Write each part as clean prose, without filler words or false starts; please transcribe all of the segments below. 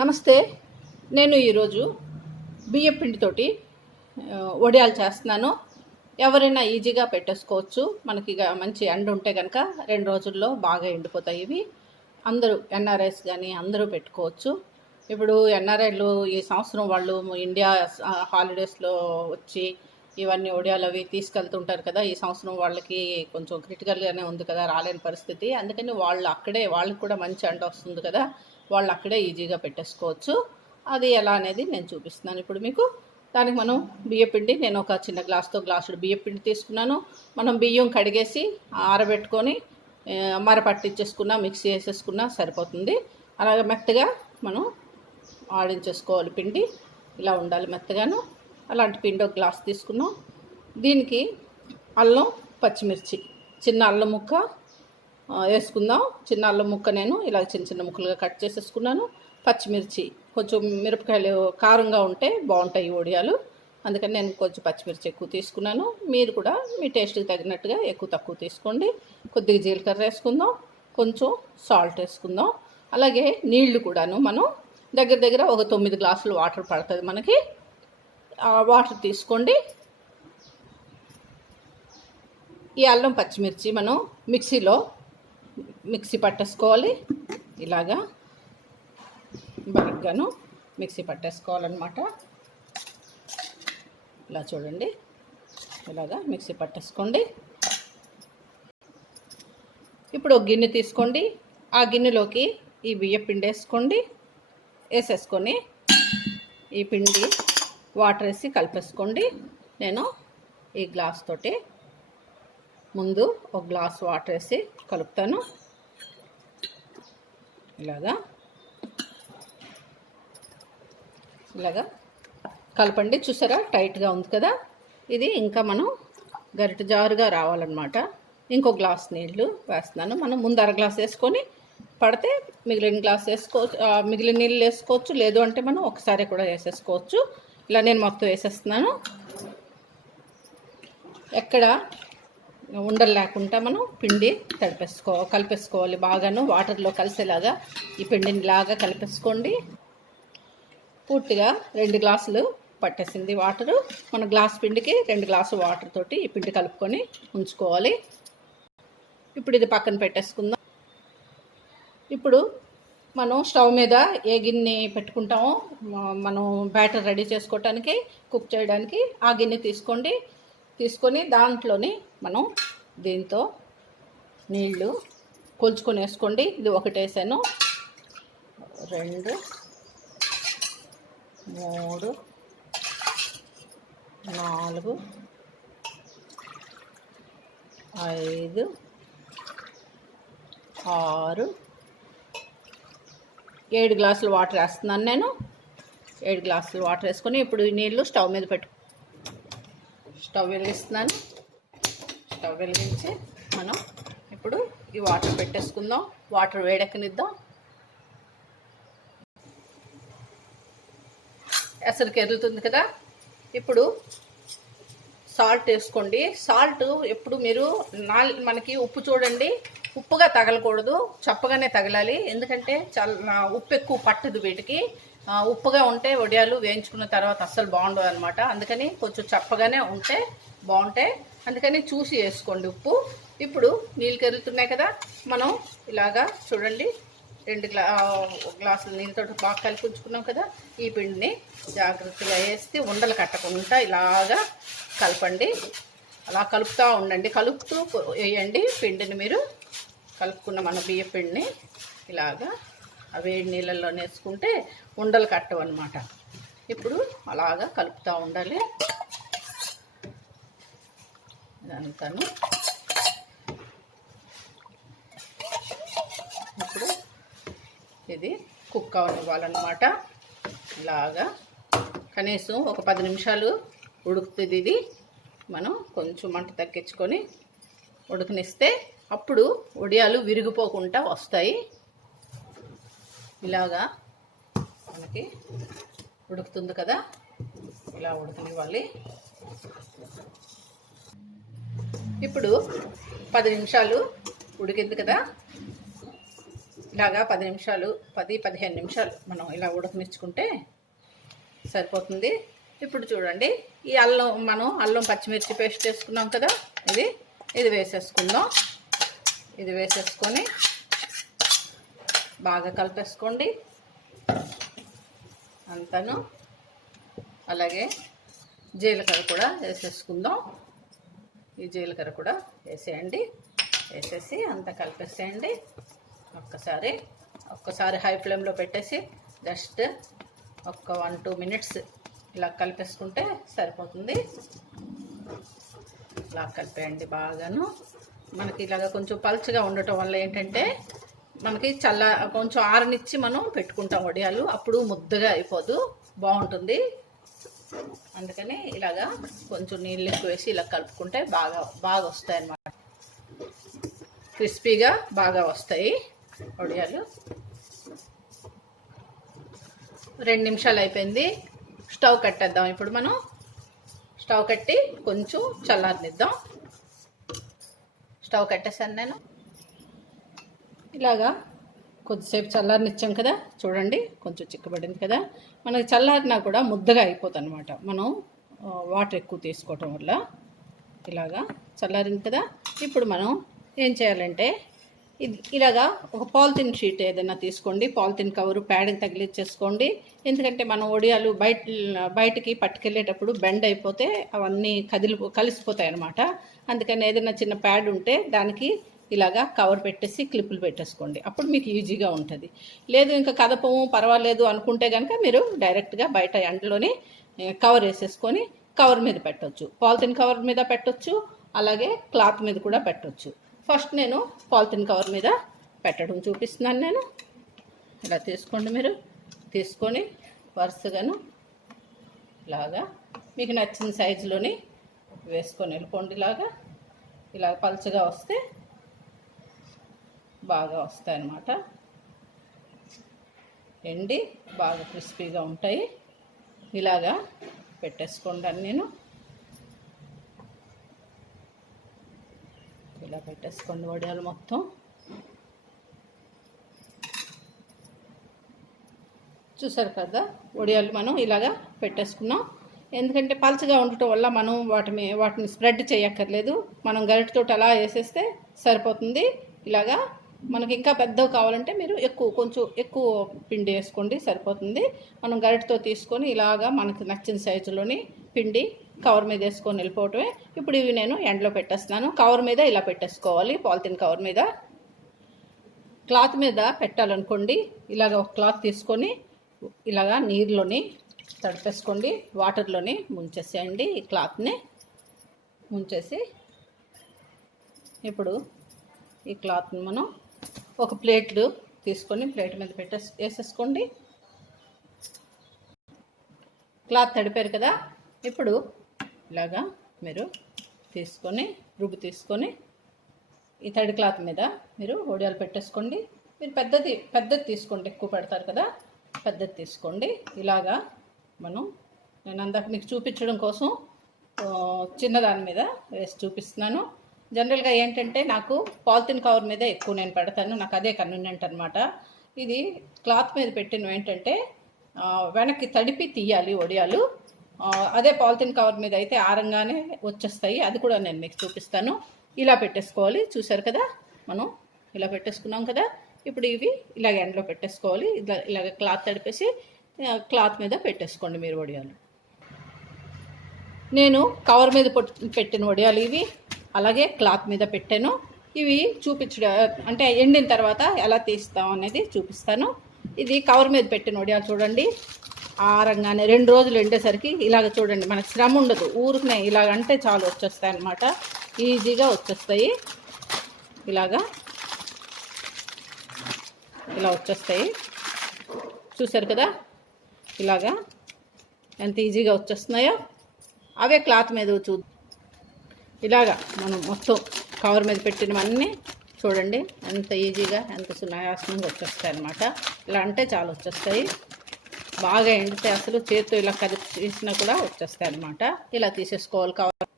నమస్తే. నేను ఈరోజు బియ్యం పిండితోటి వడియాలు చేస్తున్నాను. ఎవరైనా ఈజీగా పెట్టేసుకోవచ్చు. మనకి మంచి ఎండ ఉంటే కనుక 2 రోజుల్లో బాగా ఎండిపోతాయి ఇవి. అందరూ ఎన్ఆర్ఐస్ కానీ అందరూ పెట్టుకోవచ్చు. ఇప్పుడు ఎన్ఆర్ఐలు ఈ సంవత్సరం వాళ్ళు ఇండియా హాలిడేస్లో వచ్చి ఇవన్నీ వడియాలు అవి తీసుకెళ్తుంటారు కదా. ఈ సంవత్సరం వాళ్ళకి కొంచెం క్రిటికల్గానే ఉంది కదా, రాలేని పరిస్థితి. అందుకని వాళ్ళకి కూడా మంచి ఎండ వస్తుంది కదా, వాళ్ళు అక్కడే ఈజీగా పెట్టేసుకోవచ్చు. అది ఎలా అనేది నేను చూపిస్తున్నాను ఇప్పుడు మీకు. దానికి మనం బియ్యపిండి, నేను ఒక చిన్న గ్లాసుడు బియ్యపిండి తీసుకున్నాను. మనం బియ్యం కడిగేసి ఆరబెట్టుకొని మరపట్టించేసుకున్నా, మిక్సీ వేసేసుకున్నా సరిపోతుంది. అలాగే మెత్తగా మనం ఆడించేసుకోవాలి. పిండి ఇలా ఉండాలి మెత్తగాను. అలాంటి పిండి ఒక గ్లాస్ తీసుకున్నాం. దీనికి అల్లం, పచ్చిమిర్చి, చిన్న అల్లం ముక్క వేసుకుందాం. చిన్న అల్లం ముక్క నేను ఇలా చిన్న చిన్న ముక్కలుగా కట్ చేసేసుకున్నాను. పచ్చిమిర్చి, కొంచెం మిరపకాయలు కారంగా ఉంటే బాగుంటాయి వడియాలు, అందుకని నేను కొంచెం పచ్చిమిర్చి ఎక్కువ తీసుకున్నాను. మీరు కూడా మీ టేస్ట్కి తగినట్టుగా ఎక్కువ తక్కువ తీసుకోండి. కొద్దిగా జీలకర్ర వేసుకుందాం, కొంచెం సాల్ట్ వేసుకుందాం. అలాగే నీళ్లు కూడాను మనం దగ్గర ఒక 9 గ్లాసులు వాటర్ పడుతుంది మనకి. వాటర్ తీసుకోండి. ఈ అల్లం పచ్చిమిర్చి మనం మిక్సీ పట్టేసుకోవాలి. ఇలాగా బరగ్గాను మిక్సీ పట్టేసుకోవాలన్నమాట. ఇలా చూడండి, ఇలాగా మిక్సీ పట్టేసుకోండి. ఇప్పుడు ఒక గిన్నె తీసుకోండి. ఆ గిన్నెలోకి ఈ బియ్యం పిండి వేసేసుకొని ఈ పిండి వాటర్ వేసి కలిపేసుకోండి. నేను ఈ గ్లాస్ తోటి ముందు ఒక గ్లాస్ వాటర్ వేసి కలుపుతాను. ఇలాగా కలపండి. చూసారా, టైట్గా ఉంది కదా. ఇది ఇంకా మనం గరిటె జారుగా రావాలన్నమాట. ఇంకో గ్లాస్ నీళ్ళు వేస్తున్నాను. మనం ముందు అర గ్లాస్ వేసుకొని పడితే మిగిలిన గ్లాస్ వేసుకోవచ్చు, మిగిలిన నీళ్ళు వేసుకోవచ్చు. లేదు అంటే మనం ఒకసారి కూడా వేసేసుకోవచ్చు. ఇలా నేను మొత్తం వేసేస్తున్నాను. ఎక్కడ ఉండలు లేకుండా మనం పిండి కలిపేసుకోవాలి బాగాను. వాటర్లో కలిసేలాగా ఈ పిండిని లాగా కలిపేసుకోండి. పూర్తిగా 2 గ్లాసులు పట్టేసింది వాటరు. మన గ్లాస్ పిండికి 2 గ్లాసు వాటర్ తోటి ఈ పిండి కలుపుకొని ఉంచుకోవాలి. ఇప్పుడు ఇది పక్కన పెట్టేసుకుందాం. ఇప్పుడు మనం స్టవ్ మీద ఏ గిన్నె పెట్టుకుంటామో మనం బ్యాటర్ రెడీ చేసుకోవటానికి, కుక్ చేయడానికి ఆ గిన్నె తీసుకొని దాంట్లోని మనం దీంతో నీళ్ళు కొలుచుకొని వేసుకోండి. ఇది 1 వేసాను, 2, 3, 4, 5, 6, 7 గ్లాసులు వాటర్ వేస్తున్నాను నేను. 7 గ్లాసులు వాటర్ వేసుకొని ఇప్పుడు ఈ నీళ్ళు స్టవ్ వెలిగిస్తున్నాను. స్టవ్ వెలిగించి మనం ఇప్పుడు ఈ వాటర్ పెట్టేసుకుందాం. వాటర్ వేడెక్కనిద్దాం. ఎసరికి ఎదుగుతుంది కదా. ఇప్పుడు సాల్ట్ వేసుకోండి. సాల్ట్ ఎప్పుడు మీరు మనకి ఉప్పు చూడండి, ఉప్పుగా తగలకూడదు, చప్పగానే తగలాలి. ఎందుకంటే చాలా ఉప్పు ఎక్కువ పట్టదు వీటికి. ఉప్పుగా ఉంటే వడియాలు వేయించుకున్న తర్వాత అస్సలు బాగుండదు అనమాట. అందుకని కొంచెం చప్పగానే ఉంటే బాగుంటాయి. అందుకని చూసి వేసుకోండి ఉప్పు. ఇప్పుడు నీళ్ళు కరుగుతున్నాయి కదా, మనం ఇలాగా చూడండి 2 గ్లాసుల నీళ్ళతో బాగా కలిపి ఉంచుకున్నాం కదా. ఈ పిండిని జాగ్రత్తగా వేస్తే ఉండలు కట్టకుండా ఇలాగా కలపండి. అలా కలుపుతూ ఉండండి, కలుపుతూ వేయండి పిండిని. మీరు కలుపుకున్న మన బియ్య పిండిని ఇలాగా ఆ వేడి నీళ్ళల్లో వేసుకుంటే ఉండలు కట్టవన్నమాట. ఇప్పుడు అలాగా కలుపుతూ ఉండాలి ఇదంతాను. ఇప్పుడు ఇది కుక్ అవ్వాలన్నమాట. ఇలాగా కనీసం ఒక 10 నిమిషాలు ఉడుకుతుంది. ఇది మనం కొంచెం మంట తగ్గించుకొని ఉడకనిస్తే అప్పుడు వడియాలు విరిగిపోకుండా వస్తాయి. ఇలాగా మనకి ఉడుకుతుంది కదా, ఇలా ఉడకనివ్వాలి. ఇప్పుడు 10 నిమిషాలు ఉడికింది కదా. ఇలాగా 10-15 నిమిషాలు మనం ఇలా ఉడకనిచ్చుకుంటే సరిపోతుంది. ఇప్పుడు చూడండి, ఈ అల్లం పచ్చిమిర్చి పేస్ట్ చేసుకున్నాం కదా, ఇది వేసేసుకుందాం. ఇది వేసేసుకొని బాగా కలిపేసుకోండి అంతాను. అలాగే జీలకర్ర కూడా వేసేసుకుందాం. ఈ జీలకర్ర కూడా వేసేసి అంతా కలిపేసేయండి. ఒక్కసారి హై ఫ్లేమ్లో పెట్టేసి జస్ట్ ఒక 1-2 మినిట్స్ ఇలా కలిపేసుకుంటే సరిపోతుంది. ఇలా కలిపేయండి బాగాను. మనకి ఇలాగ కొంచెం పల్చగా ఉండటం వల్ల ఏంటంటే మనకి కొంచెం ఆరనిచ్చి మనం పెట్టుకుంటాం వడియాలు, అప్పుడు ముద్దగా అయిపోదు, బాగుంటుంది. అందుకని ఇలాగా కొంచెం నీళ్ళు ఎక్కువ వేసి ఇలా కలుపుకుంటే బాగా వస్తాయి అన్నమాట. క్రిస్పీగా బాగా వస్తాయి వడియాలు. 2 నిమిషాలు అయిపోయింది. స్టవ్ కట్టేద్దాం. ఇప్పుడు మనం స్టవ్ కట్టి కొంచెం చల్లారనిద్దాం. స్టవ్ కట్టేసాను నేను. ఇలాగా కొద్దిసేపు చల్లారనిచ్చాం కదా, చూడండి కొంచెం చిక్కబడింది కదా. మనకి చల్లారినా కూడా ముద్దగా అయిపోతుంది అనమాట, మనం వాటర్ ఎక్కువ తీసుకోవటం వల్ల. ఇలాగా చల్లారింది కదా. ఇప్పుడు మనం ఏం చేయాలంటే ఇలాగా ఒక పాలిథిన్ షీట్ ఏదైనా తీసుకోండి, పాలిథిన్ కవరు ప్యాడ్కి తగిలిచ్చేసుకోండి. ఎందుకంటే మనం వడియాలు బయటికి పట్టుకెళ్ళేటప్పుడు బెండ్ అయిపోతే అవన్నీ కలిసిపోతాయి అన్నమాట. అందుకని ఏదైనా చిన్న ప్యాడ్ ఉంటే దానికి ఇలాగా కవర్ పెట్టేసి క్లిప్పులు పెట్టేసుకోండి, అప్పుడు మీకు ఈజీగా ఉంటుంది. లేదు ఇంకా కదపము పర్వాలేదు అనుకుంటే కనుక మీరు డైరెక్ట్గా బయట ఎండలోని కవర్ వేసేసుకొని కవర్ మీద పెట్టవచ్చు. పాలిథిన్ కవర్ మీద పెట్టవచ్చు, అలాగే క్లాత్ మీద కూడా పెట్టవచ్చు. ఫస్ట్ నేను పాలిథిన్ కవర్ మీద పెట్టడం చూపిస్తున్నాను నేను. ఇలా తీసుకోండి, మీరు తీసుకొని వరుసగాను ఇలాగా మీకు నచ్చిన సైజులోని వేసుకొని వెళ్ళిపోండి. ఇలా పలుచగా వస్తే బాగా వస్తాయి అన్నమాట. ఎండి బాగా క్రిస్పీగా ఉంటాయి. ఇలాగా పెట్టేసుకోండి అని నేను ఇలా పెట్టేసుకోండి వడియాలు మొత్తం. చూసారు కదా, వడియాలు మనం ఇలాగా పెట్టేసుకున్నాం. ఎందుకంటే పల్చగా ఉండటం వల్ల మనం వాటిని స్ప్రెడ్ చేయక్కర్లేదు, మనం గరిటెతో అలా వేసేస్తే సరిపోతుంది. ఇలాగా మనకి ఇంకా పెద్దవి కావాలంటే మీరు కొంచెం ఎక్కువ పిండి వేసుకోండి, సరిపోతుంది. మనం గరిటెతో తీసుకొని ఇలాగా మనకి నచ్చిన సైజులోని పిండి కవర్ మీద వేసుకొని వెళ్ళిపోవటమే. ఇప్పుడు ఇవి నేను ఎండలో పెట్టేస్తున్నాను. కవర్ మీద ఇలా పెట్టేసుకోవాలి, పాలిథిన్ కవర్ మీద. క్లాత్ మీద పెట్టాలనుకోండి, ఇలాగ ఒక క్లాత్ తీసుకొని ఇలాగా నీరులోని తడిపేసుకోండి, వాటర్లోని ముంచేసేయండి. ఈ క్లాత్ని ముంచేసి ఇప్పుడు ఈ క్లాత్ని మనం ఒక ప్లేట్ తీసుకొని ప్లేట్ మీద వేసేసుకోండి. క్లాత్ తడిపారు కదా, ఇప్పుడు ఇలాగా మీరు తీసుకొని ఈ తడి క్లాత్ మీద మీరు వడియాలు పెట్టేసుకోండి. మీరు పెద్దది తీసుకోండి, ఎక్కువ పెడతారు కదా, పెద్దది తీసుకోండి. ఇలాగా నేను అందాక మీకు చూపించడం కోసం చిన్నదాని మీద వేసి చూపిస్తున్నాను. జనరల్గా ఏంటంటే నాకు పాలిథిన్ కవర్ మీద ఎక్కువ నేను పెడతాను, నాకు అదే కన్వీనియంట్ అనమాట. ఇది క్లాత్ మీద పెట్టినవి ఏంటంటే వెనక్కి తడిపి తీయాలి వడియాలు. అదే పాలిథిన్ కవర్ మీద అయితే ఆరంగానే వచ్చేస్తాయి. అది కూడా నేను మీకు చూపిస్తాను. ఇలా పెట్టేసుకోవాలి. చూసారు కదా, మనం ఇలా పెట్టేసుకున్నాం కదా. ఇప్పుడు ఇవి ఇలాగ ఎండలో పెట్టేసుకోవాలి. ఇలాగ క్లాత్ తడిపేసి క్లాత్ మీద పెట్టేసుకోండి మీరు వడియాలు. నేను కవర్ మీద పెట్టిన వడియాలు ఇవి, అలాగే క్లాత్ మీద పెట్టాను. ఇవి అంటే ఎండిన తర్వాత ఎలా తీస్తాం అనేది చూపిస్తాను. ఇది కవర్ మీద పెట్టిన వడియాలు చూడండి, ఆరంగానే 2 రోజులు ఎండేసరికి ఇలాగ చూడండి, మనకు శ్రమ ఉండదు. ఊరికనే ఇలాగంటే చాలు వచ్చేస్తాయి అన్నమాట, ఈజీగా వచ్చేస్తాయి. ఇలా వచ్చేస్తాయి. చూసారు కదా, ఇలాగా ఎంత ఈజీగా వచ్చేస్తున్నాయో. అవే క్లాత్ మీద ఇలాగా మనం మొత్తం కవర్ మీద పెట్టినవన్నీ చూడండి ఎంత ఈజీగా ఎంత సునాయాసంగా వచ్చేస్తాయి అన్నమాట. ఇలా అంటే చాలా వచ్చేస్తాయి. బాగా ఎండితే అసలు చేతితో ఇలా కదిపి తీసినా కూడా వచ్చేస్తాయి అన్నమాట. ఇలా తీసేసుకోవాలి. కవర్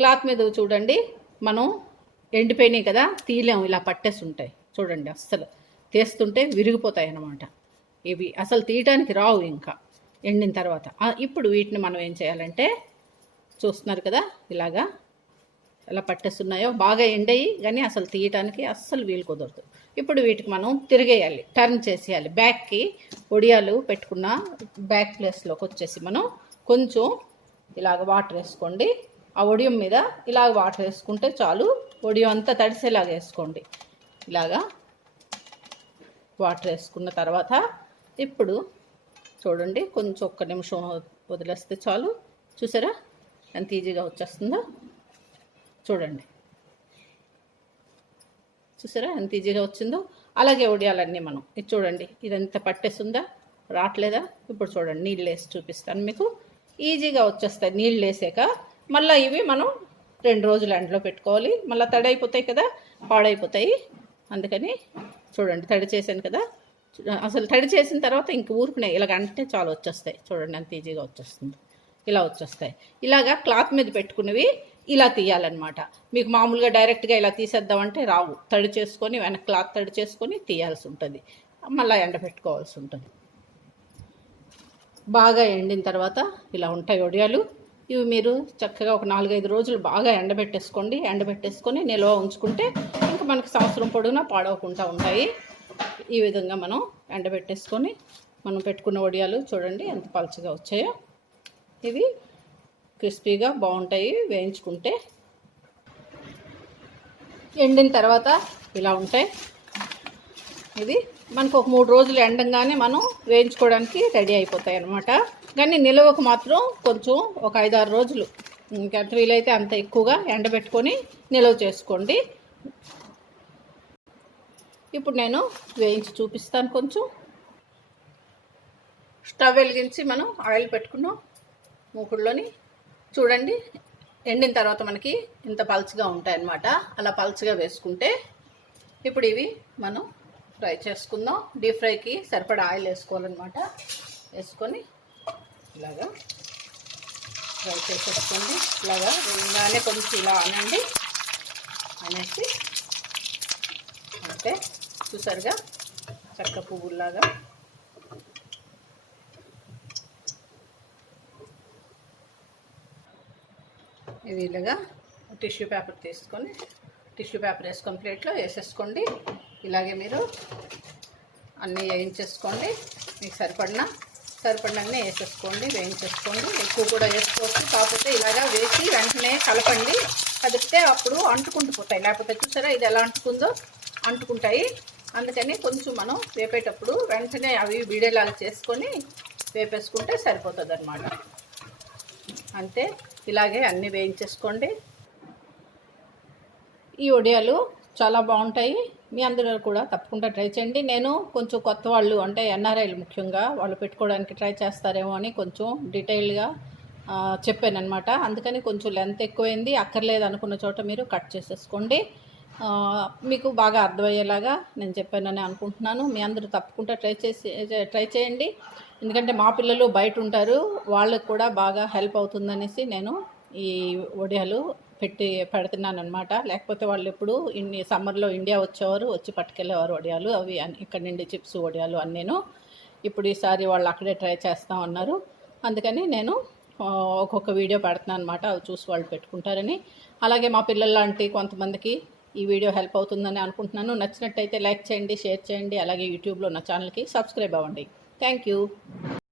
క్లాత్ మీద చూడండి, మనం ఎండిపోయినాయి కదా, తీలేము, ఇలా పట్టేసి ఉంటాయి చూడండి. అస్సలు తీస్తుంటే విరిగిపోతాయి అన్నమాట. ఇవి అసలు తీయటానికి రావు ఇంకా ఎండిన తర్వాత. ఇప్పుడు వీటిని మనం ఏం చేయాలంటే చూస్తున్నారు కదా, ఇలాగా ఎలా పట్టేస్తున్నాయో, బాగా ఎండయి కానీ అసలు తీయటానికి అస్సలు వీలు కుదరదు. ఇప్పుడు వీటికి మనం తిరిగేయాలి, టర్న్ చేసేయాలి. బ్యాక్కి ఒడియాలు పెట్టుకున్న బ్యాక్ ప్లేస్లోకి వచ్చేసి మనం కొంచెం ఇలాగ వాటర్ వేసుకోండి. ఆ ఒడియం మీద ఇలాగ వాటర్ వేసుకుంటే చాలు. ఒడియం అంతా తడిసేలాగా వేసుకోండి. ఇలాగా వాటర్ వేసుకున్న తర్వాత ఇప్పుడు చూడండి, కొంచెం ఒక్క నిమిషం వదిలేస్తే చాలు. చూసారా ఎంత ఈజీగా వచ్చేస్తుందో? చూడండి, చూసారా ఎంత ఈజీగా వచ్చిందో? అలాగే వడియాలన్నీ మనం ఇది చూడండి, ఇదంతా పట్టేస్తుందా, రావట్లేదా? ఇప్పుడు చూడండి, నీళ్ళు వేసి చూపిస్తాను మీకు. ఈజీగా వచ్చేస్తాయి నీళ్ళు వేసాక. మళ్ళీ ఇవి మనం 2 రోజులు ఎండలో పెట్టుకోవాలి. మళ్ళీ తడి అయిపోతాయి కదా, పాడైపోతాయి. అందుకని చూడండి, తడి చేశాను కదా, అసలు తడి చేసిన తర్వాత ఇంక ఊరుకున్నాయి ఇలాగ అంటే చాలా వచ్చేస్తాయి. చూడండి ఎంత ఈజీగా వచ్చేస్తుంది, ఇలా వచ్చేస్తాయి. ఇలాగా క్లాత్ మీద పెట్టుకునేవి ఇలా తీయాలన్నమాట. మీకు మామూలుగా డైరెక్ట్గా ఇలా తీసేద్దామంటే రావు. తడి చేసుకొని వెనక్కి క్లాత్ తడి చేసుకొని తీయాల్సి ఉంటుంది, మళ్ళీ ఎండబెట్టుకోవాల్సి ఉంటుంది. బాగా ఎండిన తర్వాత ఇలా ఉంటాయి వడియాలు. ఇవి మీరు చక్కగా ఒక 4-5 రోజులు బాగా ఎండబెట్టేసుకోండి. ఎండబెట్టేసుకొని నిల్వ ఉంచుకుంటే ఇంకా మనకి సంవత్సరం పొడుగునా పాడవకుండా ఉంటాయి. ఈ విధంగా మనం ఎండబెట్టేసుకొని మనం పెట్టుకున్న వడియాలు చూడండి ఎంత పలచగా వచ్చాయో. ఇవి క్రిస్పీగా బాగుంటాయి వేయించుకుంటే. ఎండిన తర్వాత ఇలా ఉంటాయి. ఇది మనకు ఒక 3 రోజులు ఎండంగానే మనం వేయించుకోవడానికి రెడీ అయిపోతాయి అన్నమాట. కానీ నిల్వకు మాత్రం కొంచెం ఒక 5-6 రోజులు ఇంకెంత వీలైతే అంత ఎక్కువగా ఎండబెట్టుకొని నిల్వ చేసుకోండి. ఇప్పుడు నేను వేయించి చూపిస్తాను. కొంచెం స్టవ్ వెలిగించి మనం ఆయిల్ పెట్టుకున్నాం మూకుడులోని. చూడండి, ఎండిన తర్వాత మనకి ఇంత పల్చగా ఉంటాయన్నమాట. అలా పల్చగా వేసుకుంటే ఇప్పుడు ఇవి మనం ఫ్రై చేసుకుందాం. డీప్ ఫ్రైకి సరిపడా ఆయిల్ వేసుకోవాలన్నమాట. వేసుకొని ఇలాగా ఫ్రై చేసేసుకోండి. ఇలాగా వేయగానే కొంచెం ఇలా అనండి, అనేసి అంటే చూసారుగా చక్క పువ్వులాగా. ఇది ఇలాగా టిష్యూ పేపర్ తీసుకొని టిష్యూ పేపర్ వేసుకొని ప్లేట్లో వేసేసుకోండి. ఇలాగే మీరు అన్నీ వేయించేసుకోండి. మీకు సరిపడినన్నీ వేసేసుకోండి, వేయించేసుకోండి. ఎక్కువ కూడా వేసుకోవచ్చు, కాకపోతే ఇలాగా వేసి వెంటనే కలపండి. కదిపితే అప్పుడు అంటుకుంటూ పోతాయి. లేకపోతే చూసారా ఇది ఎలా అంటుకుందో, అంటుకుంటాయి. అందుకని కొంచెం మనం వేపేటప్పుడు వెంటనే అవి వీడేలాగా చేసుకొని వేపేసుకుంటే సరిపోతుంది అన్నమాట. అంతే, ఇలాగే అన్నీ వేయించేసుకోండి. ఈ వడియాలు చాలా బాగుంటాయి. మీ అందరూ కూడా తప్పకుండా ట్రై చేయండి. నేను కొంచెం కొత్త వాళ్ళు అంటే ఎన్ఆర్ఐలు ముఖ్యంగా వాళ్ళు పెట్టుకోవడానికి ట్రై చేస్తారేమో అని కొంచెం డీటెయిల్గా చెప్పాను అనమాట. అందుకని కొంచెం లెంత్ ఎక్కువైంది. అక్కర్లేదు అనుకున్న చోట మీరు కట్ చేసేసుకోండి. మీకు బాగా అర్థమయ్యేలాగా నేను చెప్పానని అనుకుంటున్నాను. మీ అందరూ తప్పకుండా ట్రై చేయండి. ఎందుకంటే మా పిల్లలు బయట ఉంటారు, వాళ్ళకు కూడా బాగా హెల్ప్ అవుతుందనేసి నేను ఈ వడియాలు పెడుతున్నాను అనమాట. లేకపోతే వాళ్ళు ఎప్పుడు సమ్మర్లో ఇండియా వచ్చేవారు, వచ్చి పట్టుకెళ్ళేవారు వడియాలు. అవి ఇక్కడ నుండి చిప్స్ వడియాలు అన్నీను. ఇప్పుడు ఈసారి వాళ్ళు అక్కడే ట్రై చేస్తాం అన్నారు. అందుకని నేను ఒక్కొక్క వీడియో పెడుతున్నాను అనమాట. అవి చూసి వాళ్ళు పెట్టుకుంటారని. అలాగే మా పిల్లల లాంటి కొంతమందికి ఈ వీడియో హెల్ప్ అవుతుందని అనుకుంటున్నాను. నచ్చినట్టయితే లైక్ చేయండి, షేర్ చేయండి. అలాగే యూట్యూబ్లో నా ఛానల్కి సబ్స్క్రైబ్ అవ్వండి. Thank you.